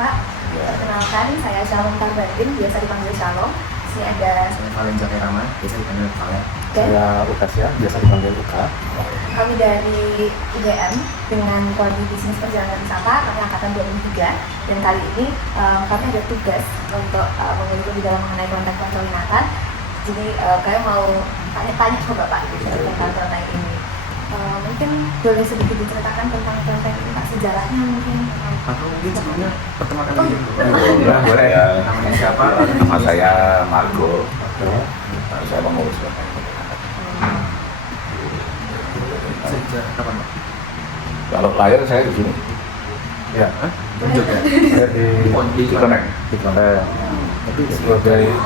Pak. Perkenalkan, saya Shalom Tarbatin, biasa dipanggil Shalom. Sini ada Valen Jakerama, biasa dipanggil Valen. Saya Ukasya, biasa dipanggil Uka. Kami dari UGM dengan Prodi Bisnis Perjalanan Wisata, kami angkatan 2003. Dan kali ini kami ada tugas untuk mengulik lebih dalam mengenai kelenteng Poncolinan. Jadi kami mau tanya-tanya ke Bapak tentang kelenteng ini. Mungkin boleh sedikit diceritakan tentang kelenteng ini, Pak, sejarahnya mungkin. Atau mungkin sebelumnya pertama kali Boleh ya. Namanya siapa? Nama saya Margo. Saya pengurus kelenteng. Sejak kapan, Pak? Kalau lahir saya di sini. Ya. Tunjuk ya? Saya di kelenteng. Di kelenteng. Tapi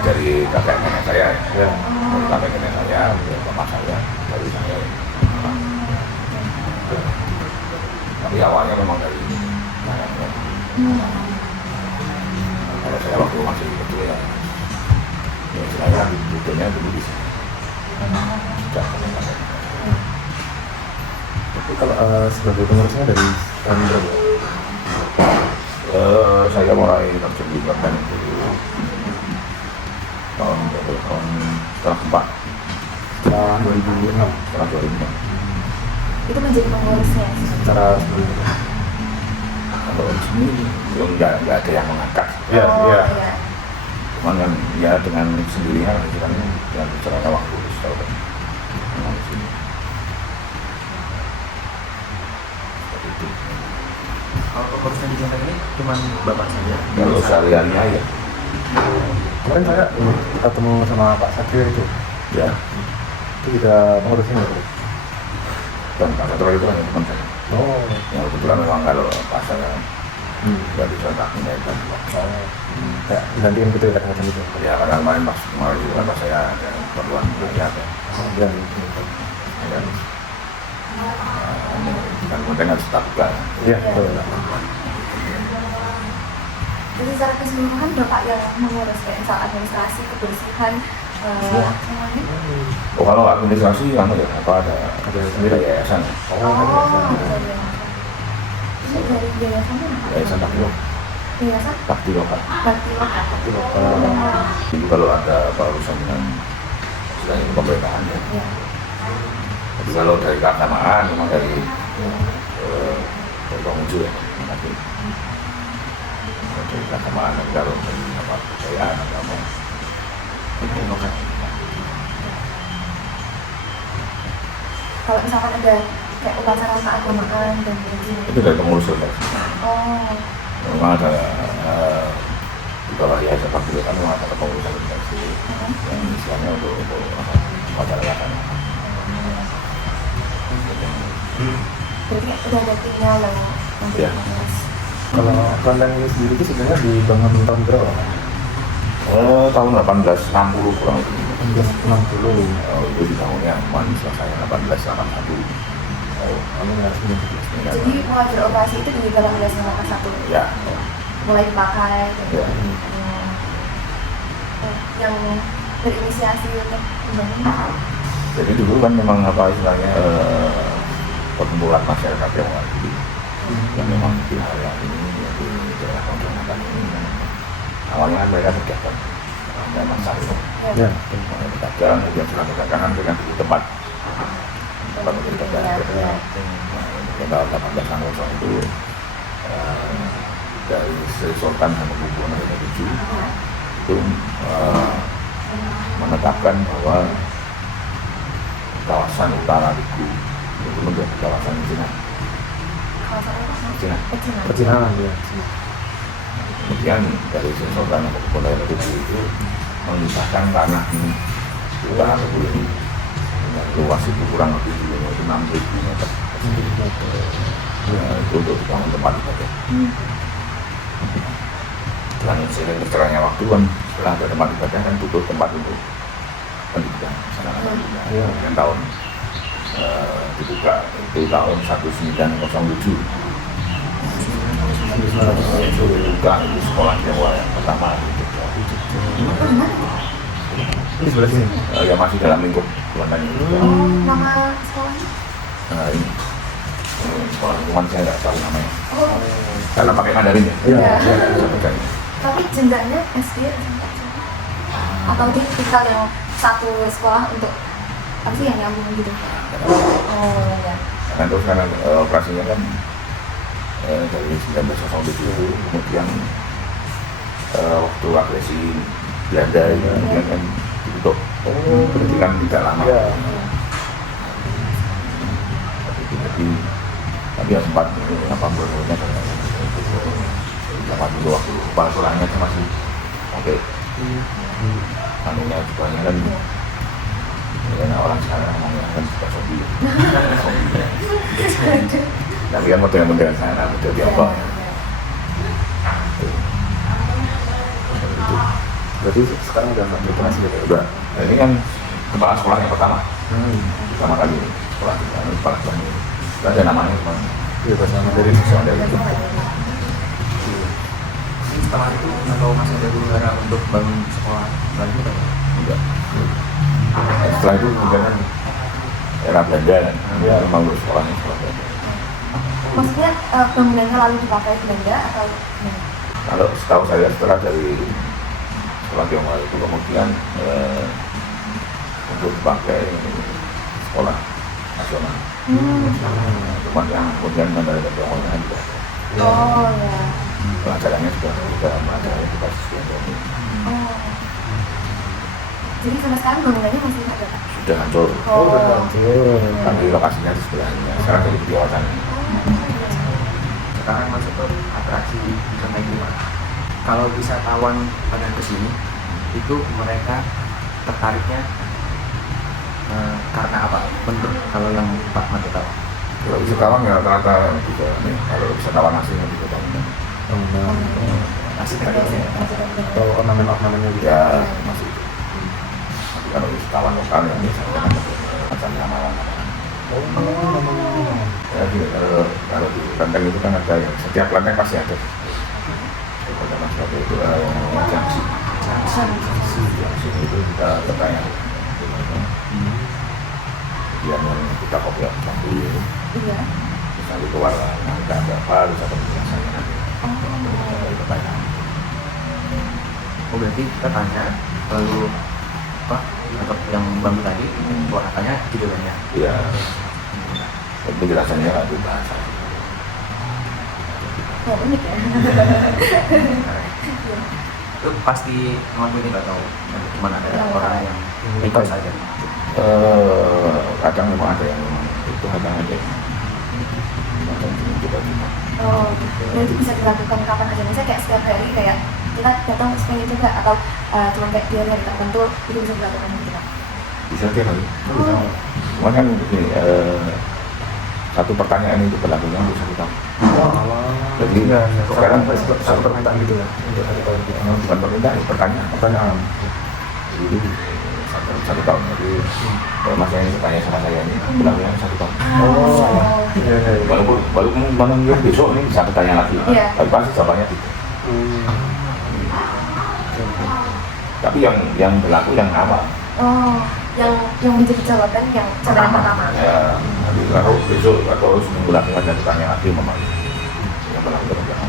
dari kakek nenek saya. Ya. Dari kakek nenek saya, dari bapak saya, dari saya. Tapi awalnya memang dari nenek. Kalau saya waktu masih kecil ya saya hidupnya dulu di sini. Tapi kalau sebagai pengurusnya dari tahun berapa? Saya mulai terjun di kelenteng itu tahun setelah gempa, Tahun 2006. setelah 2006. Itu menjadi pengurusnya. Secara sebelumnya. Kalau di sini belum nggak ada yang mengangkat. Iya, iya. Iya. Cuman kan ya dengan sendirinya kan dengan bicaranya waktu setahu kan memang di sini. Seperti itu. Kalau pengurusnya di kelenteng ini cuma Bapak saja? Kalau sehariannya ya, Kemarin saya ketemu sama Pak Satrio itu. ya Itu juga pengurusnya nggak, Bro? dan Pak Satrio itu hanya teman saya. Oh. Yang kebetulan memang kalau pasar nggak bisa takutnya kan. Ya, gantian gitu ya kadang-kadang itu. Ya kadang kemarin itu kan pas saya ada keperluan ya kan. Ya, Ya, kan penting harus tetap buka. iya, betul. Jadi secara keseluruhan Bapak yang mengurus kayak misal administrasi, kebersihan, semuanya. Oh kalau administrasi kan ya apa ada sendiri. yayasan. Oh, Iya. Ini dari yayasan mana, Pak? Yayasan Takdilo. Yayasan Takdilo kan. Bakti Lokal. Itu kalau ada urusan dengan istilahnya pemerintahan ya. Iya. Tapi kalau dari keagamaan memang dari pengunjung ya. Nanti dari keagamaan dan kalau dari apa kebudayaan atau apa itu kan. Kalau misalkan ada kayak upacara keagamaan dan begini. Itu dari pengurus ya. Oh. Memang ada di bawah yayasan Takdilo kan memang ada pengurus organisasi yang istilahnya untuk upacara keagamaan. Berarti udah ada timnya yang nanti Iya. mengurus. kalau kelenteng ini sendiri itu sebenarnya dibangun tahun berapa? Tahun 1860 kurang lebih. 1860. Itu dibangunnya Manis selesai 1881. Kami harus menunjukkan. Jadi mulai beroperasi itu di 1851. Ya, Mulai dipakai. Gitu. ya. Yang berinisiasi untuk pembangunan. Jadi dulu kan memang apa istilahnya perkumpulan masyarakat yang wajib yang memang di area ini yaitu daerah Poncolinan ini awalnya kan mereka berdagang memang satu Ya. berdagang kemudian setelah perdagangan dengan di tempat untuk berdagang kita 1800 itu dari Sri Sultan Hamengkubuwono ke-7 itu menetapkan bahwa kawasan utara Liku itu menjadi kawasan Cina. Kawasan apa? Cina. Cina. Percinahan ya. Kemudian dari Sri Sultan Hamengkubuwono ke-7 itu memisahkan tanah ini utara Liku ini dengan luas itu kurang lebih 6.000 meter. Itu untuk dibangun tempat ibadah. Dengan seiring berjalannya waktu kan setelah ada tempat ibadah kan butuh tempat untuk pendidikan sana Iya. kemudian tahun dibuka itu tahun 1907 itu dibuka itu sekolah Jawa yang pertama di Jogja. Ini sebelah sini. Ya masih dalam lingkup kelenteng itu. Nama sekolahnya? Ini sekolah, cuman saya nggak tahu namanya. Oh, Karena pakai Mandarin ya. Iya. Bisa bacanya. tapi jenjangnya SD atau dia tipikal yang satu sekolah untuk apa sih yang nyambung gitu? Oh ya. Karena terus karena operasinya kan dari 1907 kemudian waktu agresi Belanda itu kemudian kan ditutup. Berarti kan tidak lama. Iya. Jadi tapi ya sempat 80-nya kan 80 waktu kepala sekolahnya kan masih oke. Anunya juga kan karena orang sekarang ngomongnya kan suka sobi. Tapi kan model-model sana, model Tiongkok ya. Berarti sekarang udah nggak berkelas gitu. Udah, nah, ini kan kepala sekolah yang pertama kali sekolah kepala sekolah ini. Udah ada namanya cuma Iya, bahasa Mandarin. Setelah itu kalau masih ada huru-hara untuk bangun sekolah lagi atau enggak. Setelah itu juga kan era Belanda kan, ya memang sekolahnya sekolah Belanda. Maksudnya bangunannya lalu dipakai Belanda atau gimana? Kalau setahu saya setelah dari sekolah Tionghoa itu kemudian untuk dipakai sekolah nasional. Cuman yang kemudian Mandarin dan Tionghoa kan juga Oh ya. pelajarannya juga pelajaran edukasi Tionghoa. Oh. Jadi sampai sekarang bangunannya masih ada Pak? Sudah hancur. Oh. Tapi lokasinya di sebelahnya. Sekarang jadi perawatan. sekarang masuk ke atraksi wisata ini Pak. Kalau wisatawan pada kesini itu mereka tertariknya karena apa? Menurut kalau yang Pak Madu tahu? Kalau wisatawan ya rata-rata juga nih. Kalau wisatawan asing ya juga bangunan. Arsitekturnya. Atau ornamen-ornamennya gitu. Ya masih. Tapi kalau wisatawan lokal yang biasanya kan macam nama-nama. Jadi kalau di kelenteng itu kan ada yang setiap kelenteng pasti ada. Pada masa itu jangsi. Jangsi itu kita bertanya. Yang kita kopi bambu itu. Iya. Terus nanti ke warna nangka berapa, terus ada penjelasannya. Dari pertanyaan. Oh berarti kita tanya lalu apa? Untuk yang bambu tadi warnanya judulnya. Iya. Penjelasannya ada bahasa. Oh unik ya. Itu pasti ngelakuin nggak tahu cuma ada orang yang ikut saja. Kadang memang ada yang memang itu kadang ada yang coba-coba. Oh, dan itu bisa dilakukan kapan aja? Misalnya kayak setiap hari kayak kita datang pengen juga atau cuma kayak di hari tertentu itu bisa dilakukan gitu Pak? Bisa tiap hari. Oh. Cuma kan ini, satu pertanyaan itu berlakunya untuk 1 tahun. Jadi sekarang satu permintaan gitu ya untuk satu tahun gitu. bukan permintaan, pertanyaan. Pertanyaan. Jadi satu tahun. Jadi mas yang bertanya sama saya ini berlakunya 1 tahun. Oh. Iya, iya, iya. Walaupun mungkin besok ini bisa bertanya lagi. Iya. Tapi pasti jawabannya tidak. Tapi yang berlaku yang awal. Oh, yang menjadi jawaban yang jawaban pertama. Ya, nanti kalau besok atau seminggu lagi ada bertanya lagi memang yang berlaku pertama.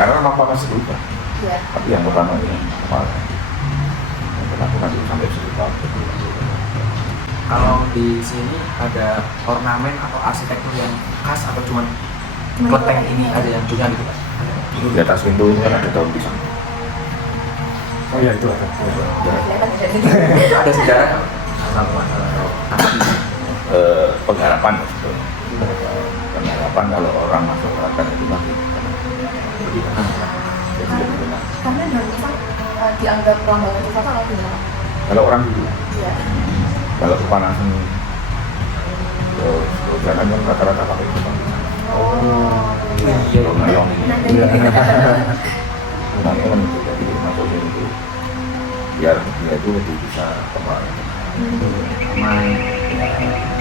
Karena memang apa masih berubah. Iya. Tapi yang pertama ini yang awal. Yang berlaku nanti sampai 10 tahun. Kalau di sini ada ornamen atau arsitektur yang khas atau cuma Cuma kelenteng itu ini aja. ada yang punya gitu Pak? Ini di atas pintu ini kan ada daun pisang. Oh iya itu ada. Kelihatan ya jadi. Ada sejarah asal masalah atau apa sih? Pengharapan sebetulnya. Pengharapan kalau orang masuk akan itu nanti lebih tenang. Jadi lebih tenang. Karena daun pisang dianggap lambang wisata atau gimana? Kalau orang dulu, Iya. kalau kepanasan jangan yang rata-rata pakai pisang. Oh. Iya, Kalau ngayong ini, Nah, Iya. ngayong kan itu jadi masuknya itu biar dia itu lebih bisa kembali. aman.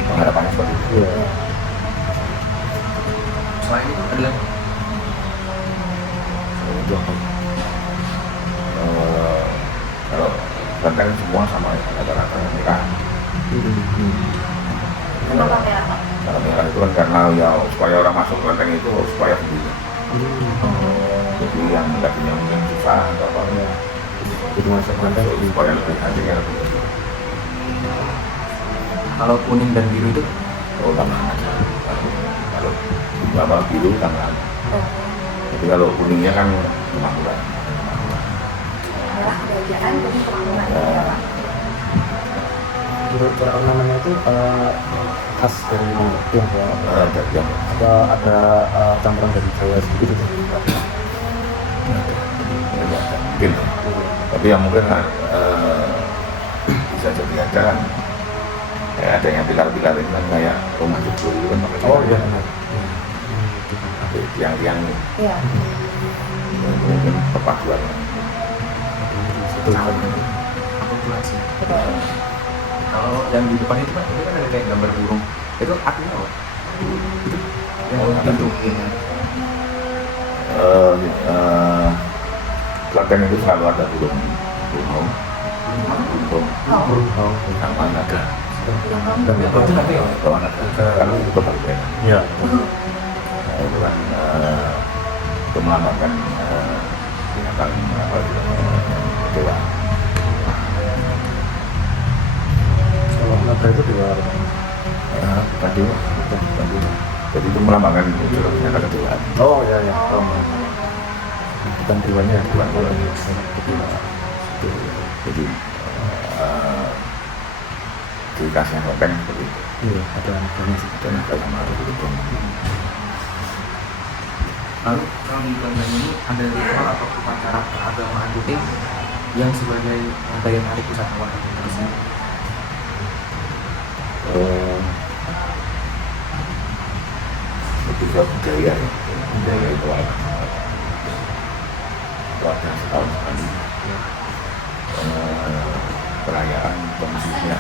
Pengharapannya seperti itu. Iya. Selain itu ada lagi? Itu apa? Kalau kelenteng semua sama ya, rata-rata merah. Kenapa kayak apa? Kalau merah itu kan karena ya supaya orang masuk kelenteng itu supaya sendiri. Jadi yang nggak punya mungkin susah atau apa ya. Jadi masuk kelenteng Supaya lebih hasilnya lebih. Kalau kuning dan biru itu Oh, tambahan aja. Kalau apa biru tambahan. Oh, Jadi kalau kuningnya kan kemakmuran. merah kebahagiaan, kuning kemakmuran. Ya. Ya, Pak. menurut cara ornamennya itu khas dari Tionghoa Dari yang apa ada campuran dari Jawa sedikit itu mungkin, tapi yang mungkin bisa jadi ada kan. Kayak adanya pilar-pilar ini kan kayak rumah jebol itu kan pakai oh iya pilar. benar Tiang-tiang Iya. mungkin perpaduan. akulturasi. Betul. Kalau yang di depan itu kan ada kayak gambar burung. Itu artinya apa? Itu yang pintu. Kelenteng itu selalu ada burung Oh, sama naga. dan Oh, itu nanti ya? Bawa naga kalau itu berbeda. ya Nah, itu kan itu melambangkan binatang apa itu dewa. kalau naga itu di luar Tadi jadi itu melambangkan binatang kedewaan. oh ya ya bukan dewannya bukan kedua Jadi ciri khasnya kelenteng seperti itu. iya ada naganya sih Dan naga sama burung. Lalu kalau di kelenteng ini ada ritual atau upacara keagamaan rutin yang sebagai daya tarik wisatawan ke sini. Lebih ke budaya ya. Budaya itu ada setahun sekali perayaan Tiongsunya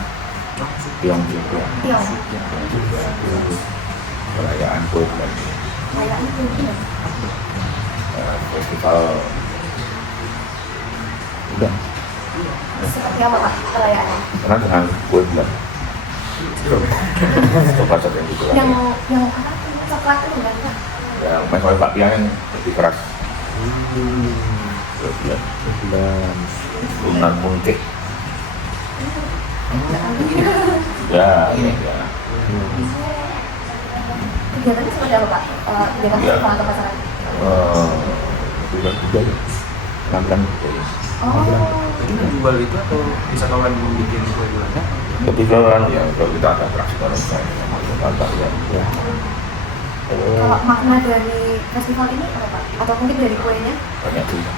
Tiongsunya Tiong. perayaan kue bulan Kayak itu gimana? festival udah Seperti apa, Pak, perayaannya? karena dengan kue bulan coba saja yang gitu Yang apa? Coklat itu kan, Pak? ya masalah bakpia yang lebih keras kue bulan bulan lunar mooncake ya ya Kegiatannya seperti apa, Pak? Kegiatan Iya. festival atau pasaran? bulan budaya penampilan budaya Oh, Jadi menjual itu atau wisatawan belum bikin kue bulannya? lebih ke ya kalau kita ada atraksi kalau misalnya sama Jakarta ya kalau makna dari festival ini apa, Pak? Atau mungkin dari kuenya? banyak juga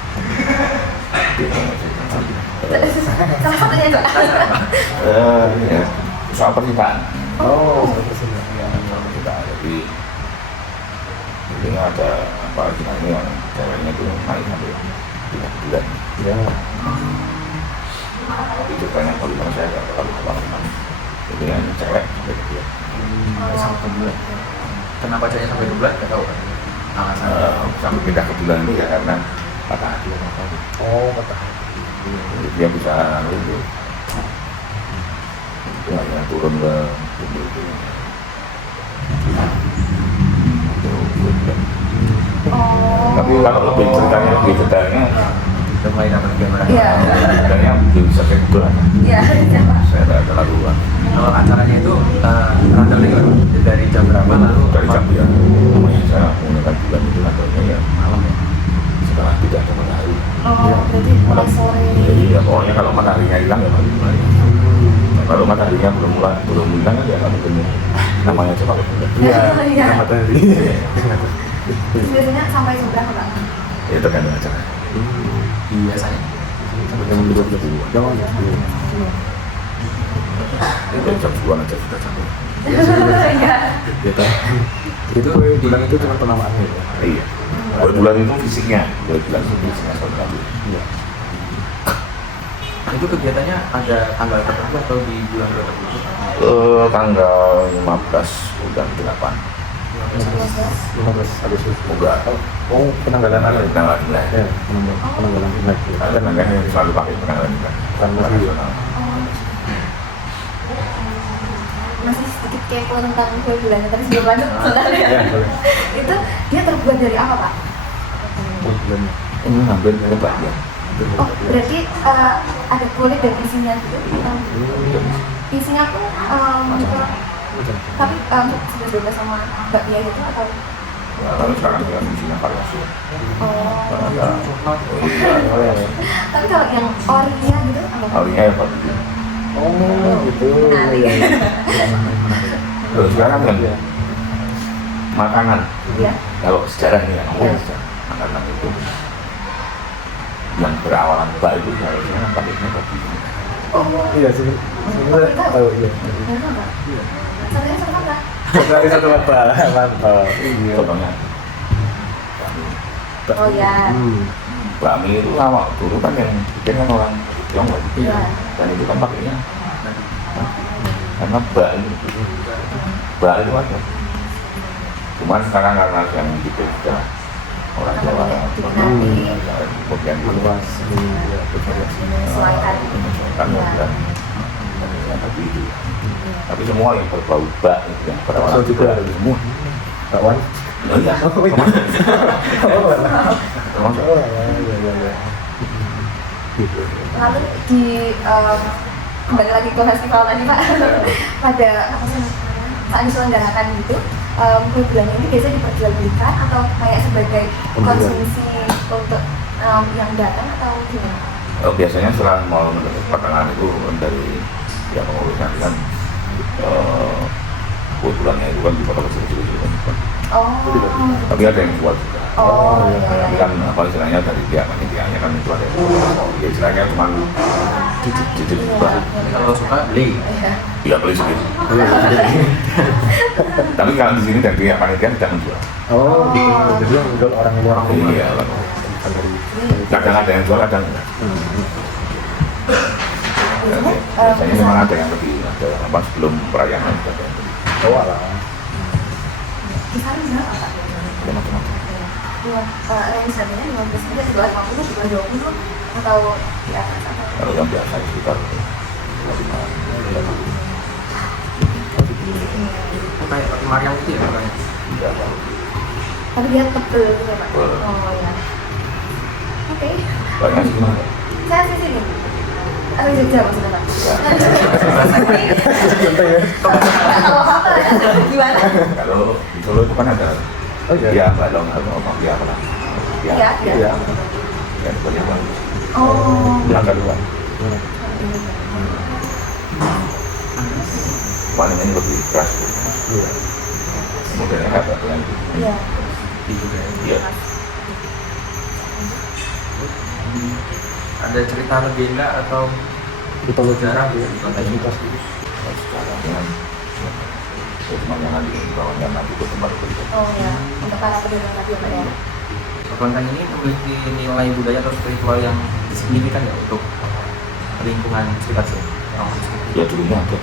Salah satunya aja. ya soal percintaan oh seperti sini ya soal percintaan jadi intinya ada apa kita ini yang ceweknya itu naik sampai 3 bulan ya tapi ceritanya kalau sama saya nggak terlalu apa jadi yang cewek sampai 2 bulan Sampai bulan. Kenapa cahaya sampai 2 bulan? Nggak tahu kan? Alasannya. sampai pindah ke bulan ini ya karena patah hati oh patah jadi dia bisa itu ya, turun ke bumi itu Oh. tapi kalau lebih ceritanya Udah mulai dapat gambaran. Iya. ceritanya bisa kayak gitu lah Iya, siapa? saya tidak terlalu Kalau acaranya itu random nih, dari jam berapa lalu? dari jam ya namanya saya menggunakan bulan itu kantornya ya Malam ya. setelah tidak ada matahari Oh, berarti mulai sore. jadi ya pokoknya kalau mataharinya hilang ya balik mulai kalau mataharinya belum hilang ya nggak mungkin namanya coba bulan iya Iya. matahari Terus biasanya sampai jam berapa, Pak? ya tergantung acara Biasanya. sampai jam 12 jam itu jam 10 aja sudah sampai Iya. gitu itu kue bulan itu cuma penamaannya ya iya bulan itu fisiknya bulan itu fisiknya soalnya iya Itu kegiatannya ada tanggal tertentu atau di bulan tertentu? tanggal 15 bulan 8 15 Agustus enggak oh penanggalan apa ya tanggal 9 ya penanggalan imlek ada tanggalnya selalu pakai penanggalan juga kan masih nasional Masih sedikit kepo tentang kue bulannya tadi sebelum lanjut sebenarnya. Ya, boleh. Itu dia terbuat dari apa Pak? Bulannya. Ini hampir mirip bakpia. Oh berarti ada kulit dan isinya gitu. Isinya tuh tapi sudah sama bakpia gitu atau? Ya, kalau sekarang kan isinya variasi. Oh. Iya. Tapi kalau yang orinya gitu apa? Awalnya ya barbecue. Oh, gitu. Menarik. Terus sekarang kan makanan. Iya. Kalau sejarahnya Iya. makanan itu yang berawalan bak itu harusnya kan pakainya barbecue. Oh. Iya, sebenarnya tahu iya. Yang apa? Satunya sama apa? Dari satu mata, mantap. Iya. Contohnya Oh ya. bakmi itu lama dulu kan yang bikin kan orang Tionghoa Iya. dan itu kan pakainya karena bak itu aja. Cuman sekarang karena yang gitu sudah orang Jawa kemudian Luas. Menyesuaikan. menyesuaikan Iya. dan tapi itu tapi semua yang berbau bak itu yang berawalan Bakso juga. bak semua Kawan. oh iya Oh, iya. Oh, lah. termasuk Oh, iya. Gitu. Lalu di kembali lagi ke festival tadi Pak, pada apa sih saat diselenggarakan gitu, kue bulannya ini biasanya diperjualbelikan atau kayak sebagai konsumsi untuk yang datang atau gimana? biasanya setelah mau mendapat pertengahan itu dari yang menguruskan kan kebetulannya itu kan di kota kecil-kecil kan. Oh. Tapi ada yang jual juga. Oh, iya. Tapi kan apa istilahnya dari pihak panitianya kan itu ada ya istilahnya cuma cicip juga. Kalau suka beli. Iya. Iya beli sendiri. Tapi kalau di sini dari pihak panitia tidak menjual. Oh, gitu. Jadi yang jual orang luar rumah. Iya. Bukan dari. Kadang ada yang jual, kadang enggak. Biasanya memang ada yang lebih ada apa sebelum perayaan ada yang lebih. Oh, alah. Kisaran berapa Pak? Ya macam-macam. Range harganya 15 juta, di bawah 50, di bawah 20 atau di atas atau? Kalau yang biasa sekitar 25. Kayak pakai Mariam itu ya makanya. Iya. Tapi dia tebel gitu ya Pak? Tebel. Oh ya. Oke. Banyak sih gimana? Saya sih sini. Atau Jogja maksudnya Pak? Kalau apa ya? Gimana? Kalau di Solo itu kan ada Oh, iya. ya balong atau apa ya apa lah. Iya, iya. Iya. Ya itu banyak banget. Oh. Yang kedua, warnanya ini lebih keras. Iya. Modelnya kayak batu yang Iya. iya. Ada cerita legenda atau Itu sejarah ya. di kota ini? Mitos gitu. Kalau sekarang kan cuma yang nanti bawahnya nanti itu tempat kerja. Oh ya. Untuk para pedagang tadi ya Pak ya. Kelenteng ini memiliki nilai budaya atau spiritual yang signifikan ya untuk lingkungan sekitar sini. Ya dulunya ada.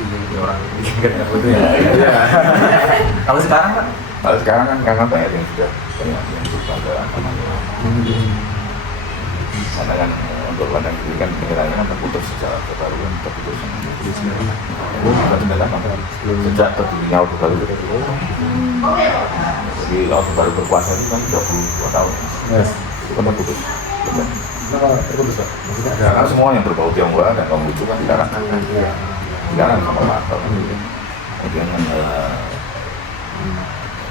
Ini orang bikin kan itu ya. Iya. Kalau sekarang Pak, Kalau sekarang kan karena banyak yang sudah banyak yang sudah ada namanya. Karena kan untuk ladang ini kan penilaiannya kan terputus secara terbaru kan terputus. Sejak terdirinya Orde Baru. Jadi Orde Baru berkuasa itu kan 32 tahun. Yes. Itu kan terputus. Kenapa terputus Pak? Maksudnya ada Karena semua yang berbau Tionghoa dan Konghucu kan dilarang. Iya. Dilarang sama Pak. Kemudian kan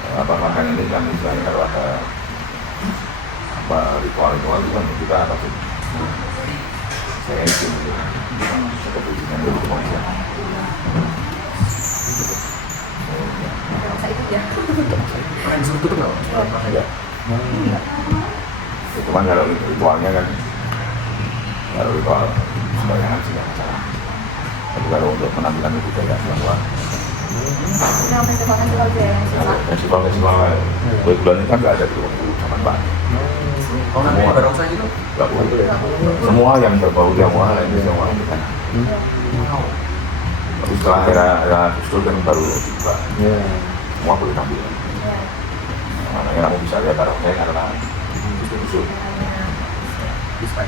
apa makan ini kan istilahnya kalau ada apa ritual-ritual itu kan kita apa sih? Saya itu seperti dengan itu kemanusiaan. Masa itu ya. orang disuruh tutup nggak Pak? Ya. Cuman kalau ritualnya kan kalau ritual sembarangan sih nggak masalah. Tapi kalau untuk penampilan budaya Tionghoa, Nah, festival-festival itu ya. festival-festival kue bulan itu kan nggak ada di waktu zaman Pak. Oh namanya barongsai gitu? Nggak boleh. Semua yang berbau Tionghoa itu Tionghoa itu kan. Tapi setelah era Gus Dur kan baru dibuka, Iya. semua boleh tampil. Makanya kamu bisa lihat barongsai karena Gus Dur. Bisa.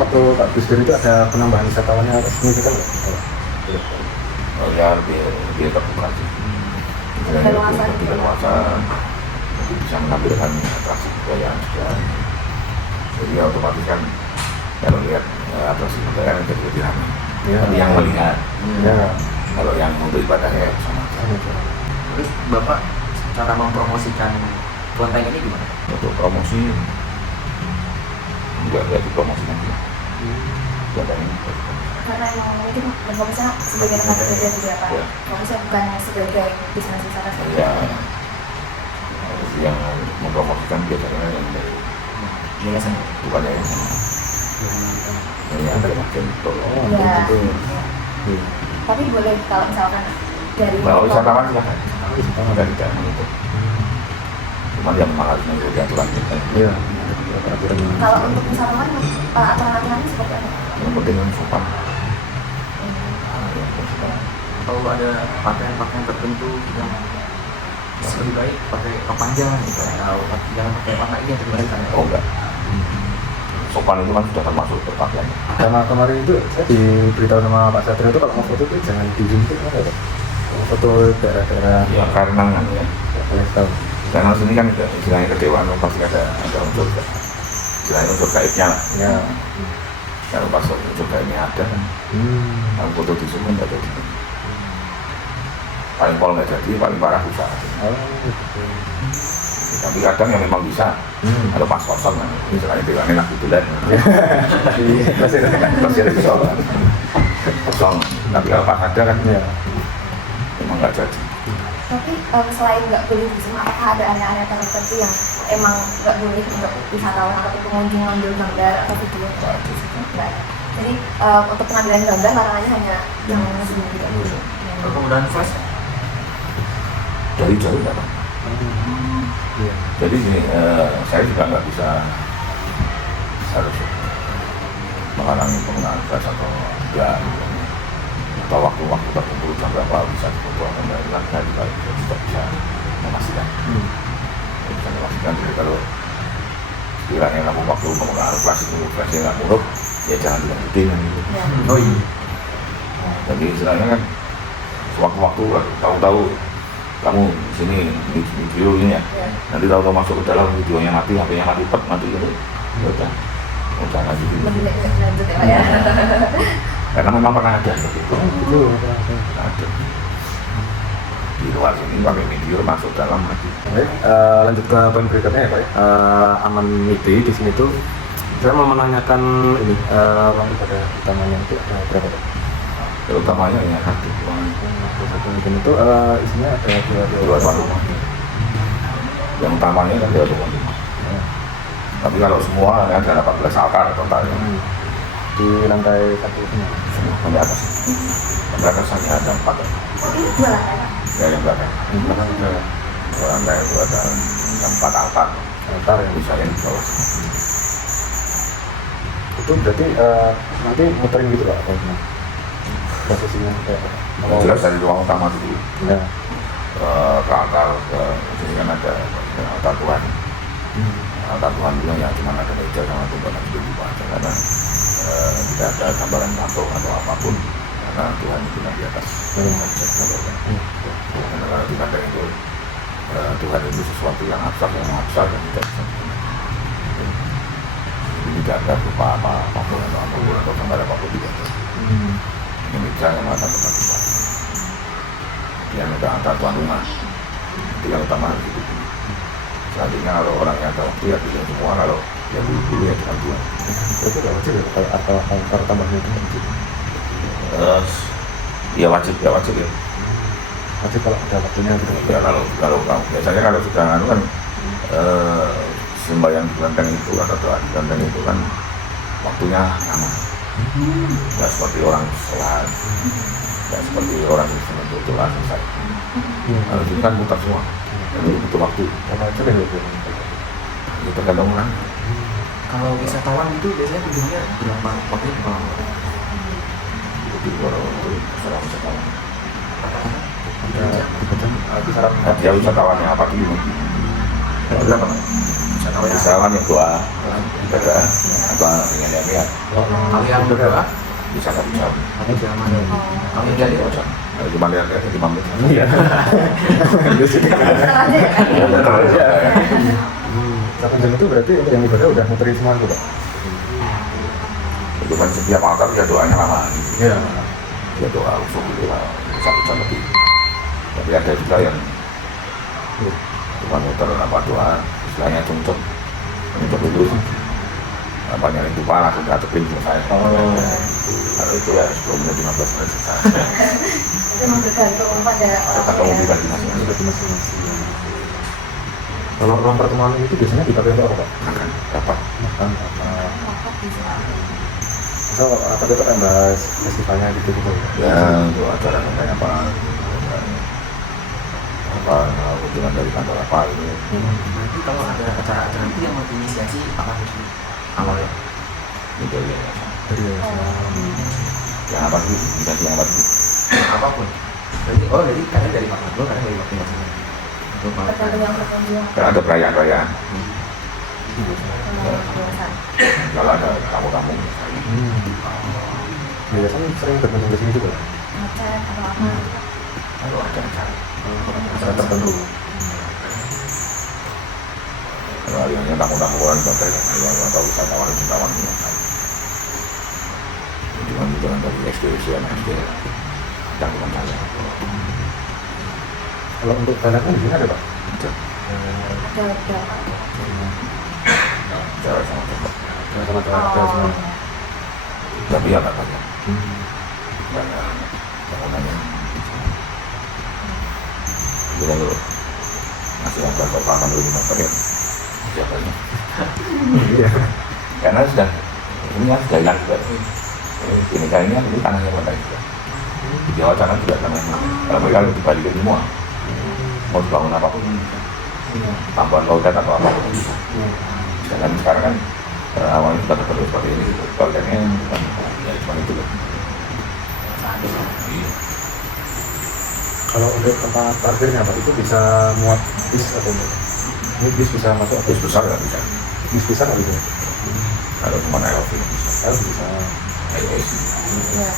Waktu Pak Gus Dur itu ada penambahan wisatawannya signifikan nggak? Oh ya lebih terbuka sih. Lebih leluasa, lebih bisa menampilkan atraksi kebudayaan juga. Jadi otomatis kan kalau lihat atraksi kebudayaan jadi lebih ramai. Ya. Tapi yang melihat, Ya. kalau yang untuk ibadahnya sama. Terus Bapak cara mempromosikan kelenteng ini gimana? Untuk promosi juga dipromosikan juga. Ibadahnya. Karena emang mungkin berfokusnya sebagai tempat kerja juga Pak. Ya. Fokusnya bukan sebagai bisnis wisata saja. Ya, yang mempromosikan biasanya yang dari Yayasan. bukan yang yang ada makin betul. Iya. Iya. Tapi boleh kalau misalkan dari Kalau wisatawan silahkan, kita tidak menutup. Cuma yang memang harus mengikuti aturan kita. Iya. kalau untuk wisatawan aturan-aturannya seperti apa? Yang penting yang sopan. Atau ada pakaian-pakaian tertentu yang lebih baik pakai kepanjang gitu, atau jangan pakai warna ini atau gimana kan? Oh enggak. Sopan itu kan sudah termasuk berpakaian. Karena kemarin itu saya diberitahu sama Pak Satrio itu kalau mau foto itu jangan di zoom itu kan ada. Foto daerah-daerah Ya karena ya. boleh tahu. Karena sini kan istilahnya kedewaan pasti ada unsur istilahnya unsur gaibnya lah. Ya. Kalau pas unsur gaibnya ada, kalau foto di zoom nggak jadi. Paling pol nggak jadi, paling parah bisa. Oh, gitu. Tapi kadang yang memang bisa. Kalau pas kosong kan, misalnya bilangnya lagu bulan. Masih ada. Pasti ada kosong. Kosong. Tapi kalau pas ada kan, Ya. memang nggak jadi. Tapi selain nggak boleh di Zoom, apakah ada area-area tertentu yang emang nggak boleh untuk wisatawan atau pengunjung ngambil gambar atau video? Nggak. Jadi untuk pengambilan gambar larangannya hanya yang Zoom tidak boleh. Kalau penggunaan flash, Dari jauh nggak apa. Iya. Jadi gini, saya juga nggak bisa harus menghalangi penggunaan flash atau enggak. Atau waktu-waktu tertentu jam berapa bisa difoto atau enggak, itu kan saya juga tidak bisa memastikan. Bisa memastikan, jadi kalau sekiranya kamu waktu penggunaan flash itu flashnya nggak muruk, ya jangan dilanjutin gitu. Ya. oh iya, Jadi istilahnya kan sewaktu-waktu tahu-tahu kamu di sini video ini ya, Ya. nanti tahu-tahu masuk ke dalam videonya mati, HP-nya mati, mati gitu. Ya udah lanjut gitu. Lebih lanjut ya Pak ya. Karena memang pernah ada seperti itu. Itu Ada. Di luar sini pakai video masuk dalam lagi. baik, lanjut ke poin berikutnya ya Pak. Aman Midi di sini tuh saya mau menanyakan ini uang ibadah utamanya itu berapa Pak? Terutamanya yang satu Satu mungkin itu isinya ada dua tuan rumah. Yang utamanya kan dua tuan rumah. Tapi kalau semua ada 18 altar totalnya. Di lantai satu itu Semua sampai atas. Sampai atas hanya ada 4. Oh ini dua lantai Pak. Ya yang belakang. Dua lantai itu ada 4 altar. altar yang Bisa yang di bawah. itu berarti nanti muterin gitu Pak atau gimana? Prosesinya kayak Yang jelas dari ruang utama dulu ya. ke altar ke sini kan ada altar Tuhan. Altar Tuhan itu ya cuma ada meja sama tumpukan itu aja karena tidak ada gambaran patung atau apapun karena Tuhan itu di atas. Nggak bisa digambarkan. Karena kalau dikatakan itu Tuhan itu sesuatu yang abstrak dan tidak bisa digambarkan. Jadi tidak ada berupa apapun atau gambar apapun tidak ada. Ini meja yang ada tempat Tuhan. Yang ada altar tuan rumah. Itu yang utama harus itu. Selanjutnya kalau orangnya ada waktu ya pilih semua, kalau ya pilih ya cuma Tuhan. Itu nggak wajib ya kalau atau altar tambahnya itu wajib. Ya wajib ya. Wajib kalau ada waktunya gitu. Ya kalau biasanya kalau sudah kan sembahyang di kelenteng itu atau doa di kelenteng itu kan waktunya lama. Nggak seperti orang sholat, nggak seperti orang yang sebetulnya itu lah selesai. Kalau ini kan mutar semua, jadi butuh waktu. Sama aja kan gitu. Itu tergantung orang. kalau wisatawan itu biasanya kunjungnya berapa waktunya berapa lama? Jadi kalau itu masalah wisatawan. Kisaran Ya wisatawannya apa dulu? Berapa? Wisatawan yang doa, ibadah, apa yang lihat. Kalau yang berdoa bisa 1 jam. Ada jam ada. Kamu jadi Jam. Cuma lihat-lihat 5 menit. Iya. Setelah aja ya kan? Terus ya. 1 jam itu berarti untuk yang ibadah udah muterin semua itu Pak? Itu kan setiap altar ya doanya lama. Iya. Ya doa usul itu 1 jam lebih. Tapi ada juga yang cuma muter apa doa, istilahnya cungcep itu apa nyari tumpah langsung ngadepin selesai. Kalau itu ya 10 menit 15 menit selesai. Itu memang tergantung pada Tergantung orang pribadi masing-masing. Berarti masing-masing. Kalau ruang pertemuan itu biasanya dipakai untuk apa Pak? Makan dapat. Makan apa? Makan bisa. Misal apa itu kan bahas festivalnya gitu. Ya untuk acara kayak apa hubungan dari kantor apa gitu. Berarti kalau ada acara-acara itu yang menginisiasi apa itu awalnya? Gitu ya. Dari Yang apa sih? Inisiasi yang apa sih? Apapun. Jadi kadang dari Pak Abdul, kadang dari waktu masing-masing. Untuk Tergantung yang berkunjung. Kan ada perayaan-perayaan. Biasa. Kalau ada tamu-tamu, biasanya sering berkunjung ke sini juga. Ngecek atau apa. kalau ada acara. Acara tertentu. Kalau akhirnya tamu-tamu orang sampai atau wisatawan ini. Jangan dari SD, SD, cakupan saya. Kalau untuk banyak di sini ada Pak? Ada Ada berapa? cara sama cepat. Sama keluarga semua. Tapi ya nggak banyak. Banyak bangunannya. Jadi kalau masih ada sopakan dulu ya siapanya. Iya. Karena ini kan sudah hilang juga. Ini kayaknya ini tanahnya Pantai juga. Di Jawa sana juga tanahnya. Kalau mereka dibalikin semua, mau dibangun apapun, tambahan logat atau apapun bisa. Dan sekarang kan awalnya sudah terbentuk seperti ini, logatnya bukan ya cuma itu loh. Kalau untuk tempat parkirnya Pak itu bisa muat bis atau enggak? Ini bis bisa masuk atau Bis besar nggak bisa. bis besar nggak bisa? Kalau cuma LV bisa. Harus bisa. LVC. Iya.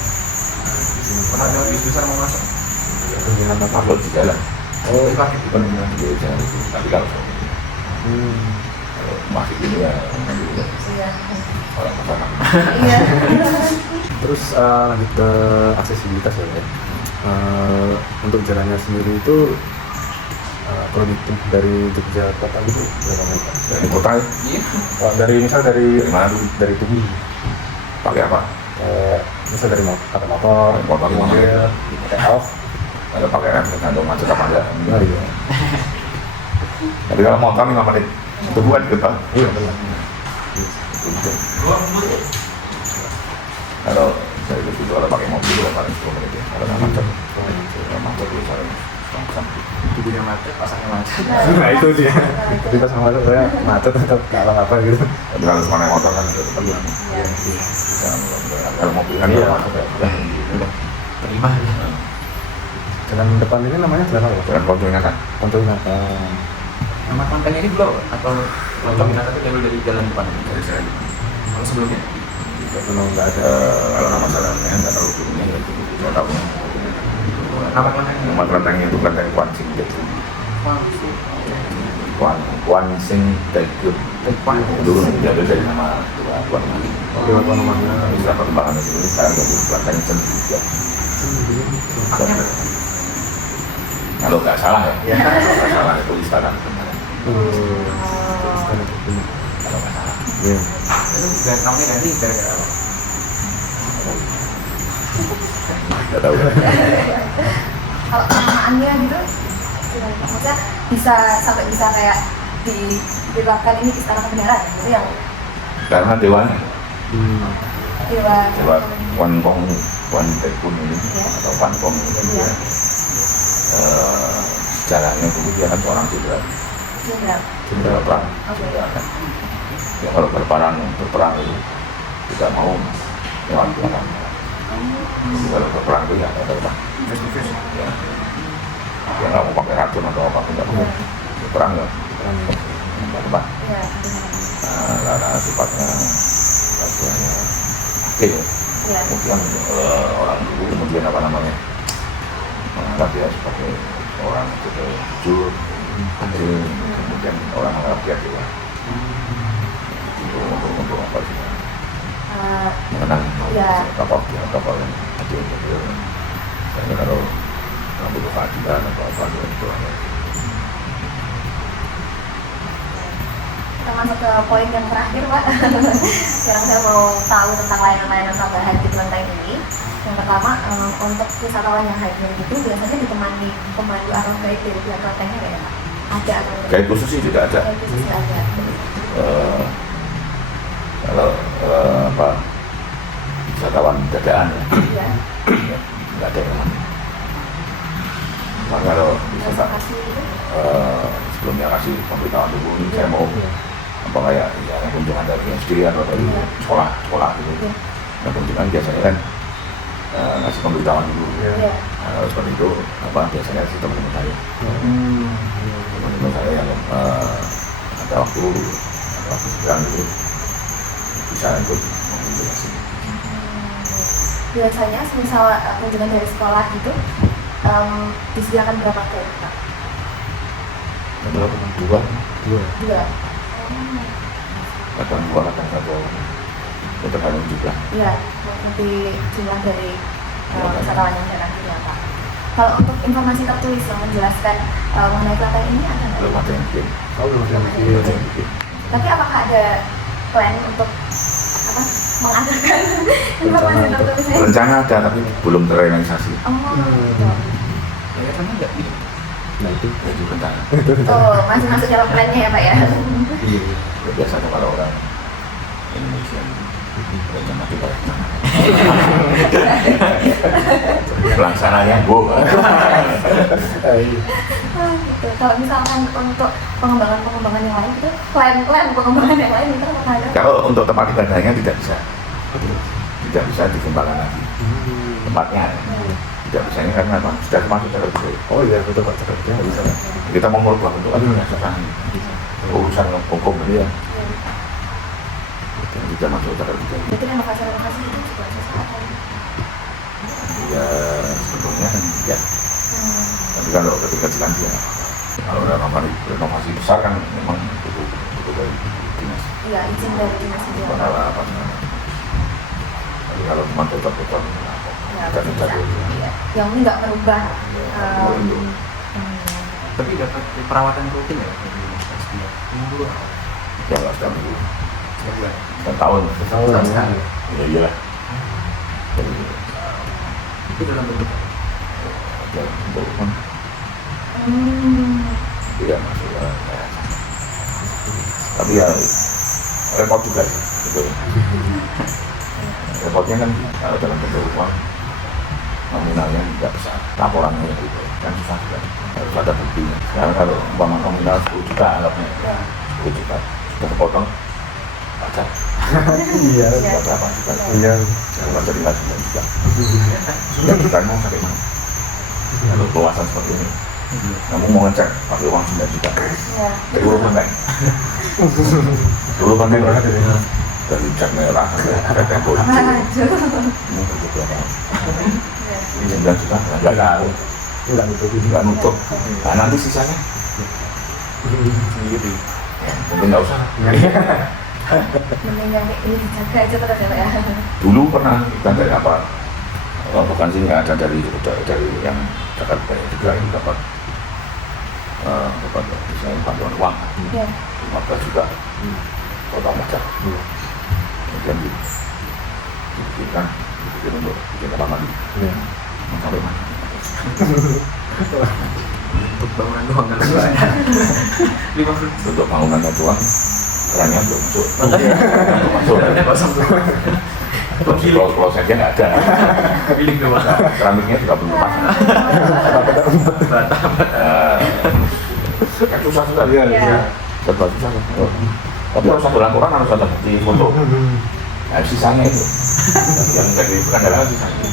pernah ada bis besar mau masuk. Kemungkinan apa? Upload di jalan. Oh, dipakai. Bukan di jalan itu. Tapi kalau masih gini ya Iya. orang kesana. Iya. Terus lanjut ke aksesibilitas ya Pak. Untuk jalannya sendiri itu kalau dihitung dari Jogja kota gitu berapa meter? Dari kota ya? Iya. Dari misal dari Dari mana dulu? dari Tugu, Pakai apa? misal dari motor, motor, Motor, mobil, take off. Kalau pakai rem tergantung macet apa enggak. Oh iya. Tapi kalau motor 5 menit itu buat kita. Iya benar. Kalau dari itu kalau pakai mobil itu paling 10 menit ya. Kalau nggak macet, kalau macet itu paling setengah jam. Tubuhnya macet, pasangnya macet. Nah itu dia. Jadi pas sama saya macet atau kalau apa gitu. Tapi kalau cuma naik motor kan itu tetap bisa. Kalau mobil kan Iya. kalau macet ya. Terima. Jalan depan ini namanya jalan apa? Jalan konsulnya kan. Kontrol Nata. Nama kontennya ini belum atau Lontong Binatang itu diambil dari jalan depan Dari saya. kalau sebelumnya? Kalau nggak ada. Kalau nama jalannya nggak tahu dulunya ya itu saya tahu. Nama kontennya? Nama kelentengnya itu kelenteng Kuan Sing Tekun. Kuan Sing Tekun. Dulu diambil dari nama Tuan Mali. Lewat namanya. Setelah perkembangan itu sekarang jadi kelenteng Cendekia. Kalau nggak salah ya, kalau nggak salah itu istana sebenarnya. Kalau nggak salah. Iya. Itu namanya ganti gara-gara apa? Nggak tahu. Kalau penamaannya gitu, maksudnya bisa sampai bisa kayak diterapkan ini istana kebenaran, gitu yang Karena dewanya, dewa. dewa Kuan Kong, Kuan Tekun ini Iya. atau Kuan Kong ini dia sejarahnya dulu dia kan seorang jenderal, Jenderal. jenderal perang. Oke. Ya kalau berperang itu tidak mau lewat belakang. Jadi kalau berperang itu ya ada terbang. Face to face. Ya, dia nggak mau pakai racun atau apa tidak mau. Berperang ya, terbang. Iya. Karena sifatnya akil, Iya. Iya. kemudian orang dulu kemudian apa namanya menganggap dia sebagai orang jujur, adil, kemudian orang menganggap dia dewa. Untuk apa sih? Mengenang Ya. tokoh yang adil. Karena kalau butuh keadilan atau apa itu. Kita masuk ke poin yang terakhir, Pak. Sekarang saya mau tahu tentang layanan-layanan tambahan di kelenteng ini. Yang pertama, untuk wisatawan yang hiking itu biasanya ditemani pemandu atau guide dari pihak kelentengnya nggak ya, Pak? Ada atau tidak? Kayak khusus sih tidak ada. Guide khusus nggak ada. Kalau apa wisatawan dadaan ya, Iya. nggak ada yang namanya. Nah, kalau wisata Reservasi itu. sebelumnya kasih pemberitahuan dulu, ini saya mau apa kayak ya kunjungan dari SD atau dari sekolah gitu. Iya. Nah, kunjungan biasanya kan ngasih pemberitahuan dulu. Iya. Nah, kalau seperti itu apa biasanya sih teman-teman saya. Teman-teman saya yang ada waktu sedang gitu bisa ikut mengunjungi. Biasanya misal kunjungan dari sekolah itu disediakan berapa guide, Pak? Dua, Dua. kadang dua, kadang satu, tergantung juga. Iya, lebih jumlah dari wisatawan yang datang ke Pak. Kalau untuk informasi tertulis yang menjelaskan mengenai kelenteng ini ada nggak? Belum ada yang bikin. belum Belum ada yang bikin. Tapi apakah ada plan untuk mengadakan informasi tertulisnya? Rencana ada tapi belum terrealisasi. Oh, gitu. Kelihatannya nggak gitu. nah itu Jadi rencana. Oh, masih masuk dalam plannya ya, Pak ya? iya Ya, biasanya kalau orang Indonesia rencana kita pelaksananya bu. Oh, gitu. Kalau misalkan untuk pengembangan yang lain itu plan pengembangan yang lain itu apakah ada? Kalau untuk tempat ibadahnya tidak bisa dikembangkan lagi tempatnya. Tidak bisanya karena apa? Sudah masuk cagar budaya. oh iya betul Pak cakap dia bisa Kita mau merubah bentuk kan urusan hukum ya. Tidak masuk cagar budaya. Berarti renovasi itu juga sesuatu. Ya sebetulnya kan ya. Tapi kalau ketika jalan dia, kalau renovasi besar kan memang butuh dari dinas. Iya, izin dari dinas itu. Pengelola apa namanya. Tapi kalau cuma cocok-cocok, Ya, kita bisa. bisa. Iya. Yang ini nggak merubah. Tapi dapat perawatan rutin ya dari dia. Minggu atau Ya nggak sedang dulu. sebulan. Setahun. tahun Sekali. Ya iyalah. Jadi Itu dalam bentuk ya untuk tidak masuk ya. Tapi ya repot juga sih. Gitu. Repotnya kan kalau dalam bentuk uang nominalnya nggak bisa laporannya gitu kan susah juga harus ada buktinya. Sekarang kalau umpama nominal 10 juta anggapnya 10 juta sudah kepotong pajak iya sudah berapa juta iya kalau pajak tinggal 9 juta 9 juta mau sampai mana kalau keluasan seperti ini kamu mau ngecek pakai uang 9 juta Iya. dari urusan kan urusan kan dari cat merah sampai tempo hijau Aduh. ini berapa 9 juta nggak tahu enggak betul nggak nutup nah nanti sisanya sendiri tapi nggak usah Mending yang ini dijaga aja terus ya, Pak ya. dulu pernah bukan dari apa bukan sih nggak ada dari yang Jakarta juga ini dapat misalnya bantuan uang Iya. 15 juta total pajak kemudian dibikin untuk bikin apa lagi iya sampai mana untuk bangunan doang kan banyak. 50 untuk bangunannya doang kerannya belum masuk masuk Kerannya kosong tuh. klosetnya nggak ada Milik doang. keramiknya juga belum pasang Bata. kan susah sekali iya Iya. serba susah tapi harus ada laporan harus ada bukti foto nah sisanya itu yang dari pengendalian sisanya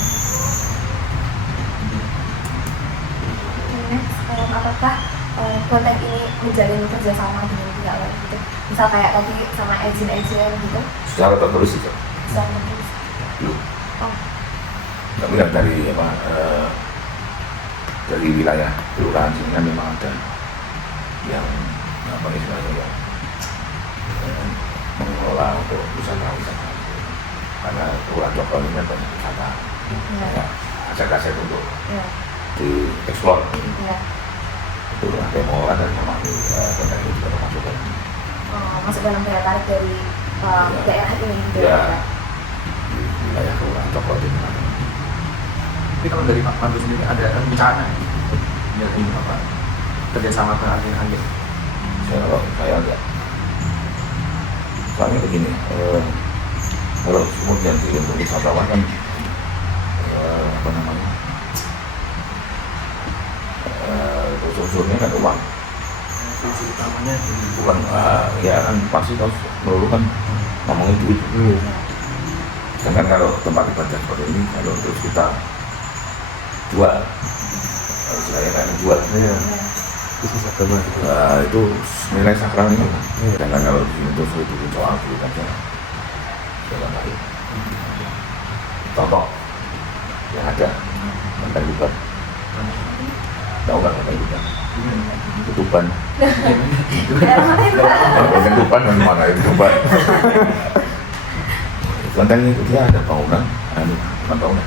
Next, apakah konten ini menjalin kerjasama dengan pihak lain gitu? Misal kayak tadi sama agent gitu, secara tertulis itu bisa terus. belum Oh, Tapi kan dari dari wilayah kelurahan sini kan memang ada yang apa istilahnya ya, mengelola untuk wisata-wisata. Karena Kelurahan Cokro ini kan banyak wisata, iya. ya, aset-aset untuk Iya. dieksplor. Iya. Itu ada yang mengelola dan memang konten itu juga termasuk dalam. Oh, masuk dalam daya tarik dari daerah ini gitu Ya, ya. di wilayah Kelurahan Cokro ini. Tapi kalau dari Pak Pandu sendiri ada rencana ya ini apa kerjasama ke agen-agen? Kalau saya enggak. Soalnya begini, kalau kemudian untuk wisatawan kan apa namanya, unsur-unsurnya kan uang, Fungsi utamanya ini. bukan ya kan pasti harus melulu kan ngomongin duit. Sedangkan kalau tempat ibadah seperti ini, kalau terus kita jual, istilahnya kan jual, Iya. Bisnis agama gitu. itu nilai sakralnya. Iya. Sedangkan kalau di sini terus itu soal duit aja, dalam hal ini. Contoh yang ada tentang libat, tahu nggak tentang libat? Ketuban, Daerah mana itu? ketuban dan mana itu ketuban? Kelenteng itu dia ada bangunan, bukan bangunan,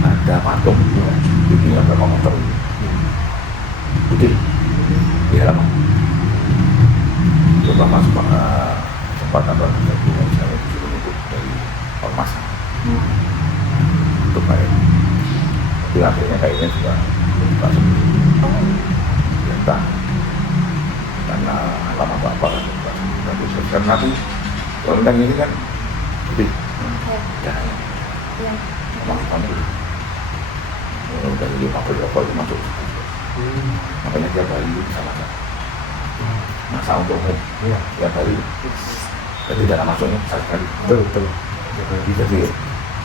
ada patung, tingginya berapa meter, gede, di halaman. Coba mas sempat apa misalnya disuruh untuk dari ormas untuk kayak, tapi akhirnya kayaknya juga buka sendiri. Entah karena lama apa kan buka sendiri. Karena nanti kelenteng ini kan gede. Ya, Iya. memang kami dari pabrik rokok itu masuk, makanya tiap hari itu bisa masak, masak untuk umum Iya. tiap hari. Jadi dalam masuknya besar sekali. Betul, betul. Jadi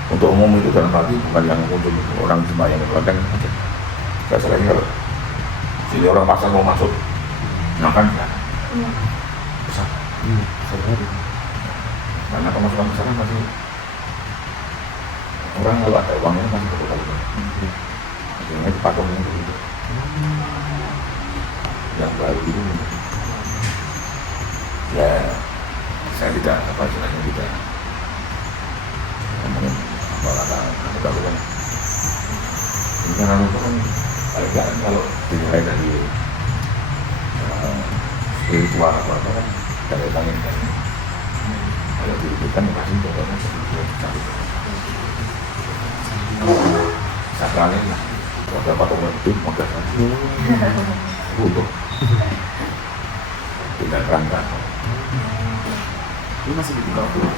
untuk umum itu dalam arti bukan yang untuk orang sembahyang yang kelenteng aja. Nggak selain kalau sini orang pasar mau masuk makan ya Iya. besar, Sehari-hari. karena pemasukan besar kan masih orang kalau ada uangnya masih berkali. Akhirnya dipatungin untuk itu. Yang baru itu ya saya tidak apa istilahnya tidak ngomongin apa kata tahu kan. Ini kan paling nggak kalau dinilai dari spiritual apa kan dari tangin kan. Kalau dirugikan pasti pokoknya seperti sakralnya lah. Modal patung itu modal lagi. Butuh. Tidak kerangka. Ini masih dibuka untuk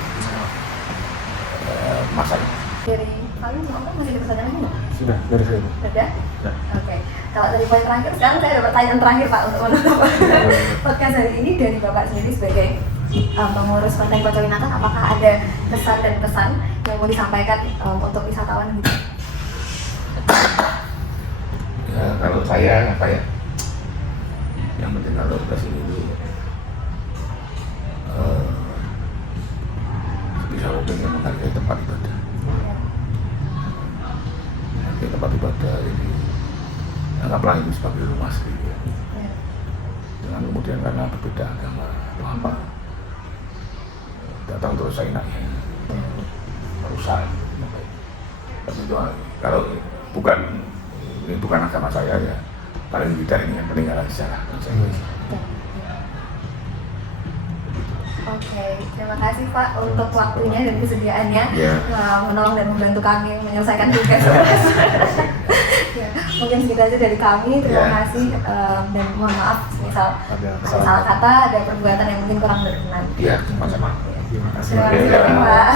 Masanya. Dari kalian semua kan masih ada pertanyaan lagi nggak? Sudah, dari saya. Ada? Sudah. Oke. Kalau dari poin terakhir, sekarang saya ada pertanyaan terakhir Pak untuk menutup podcast hari ini dari Bapak sendiri sebagai pengurus Kelenteng Kocowinatan. Apakah ada kesan dan pesan yang mau disampaikan untuk wisatawan gitu? Ya, kalau saya apa ya? Yang penting kalau ke sini itu bisa mungkin yang menghargai tempat ibadah. Menghargai tempat ibadah ini anggaplah ini sebagai rumah sendiri. Ya. Ya. Jangan kemudian karena berbeda agama atau apa datang terus saya enaknya merusak. Tapi itu kalau bukan ini bukan agama saya ya paling tidak ini yang peninggalan sejarah bangsa Indonesia. Oke, terima kasih Pak untuk waktunya dan kesediaannya Ya. menolong dan membantu kami menyelesaikan tugas. Ya, mungkin segitu aja dari kami. Terima Ya. kasih dan mohon maaf misal Ada ada kesalahan. salah kata, ada perbuatan yang mungkin kurang berkenan. Iya, sama-sama. Terima kasih. Terima kasih Ya. Pak.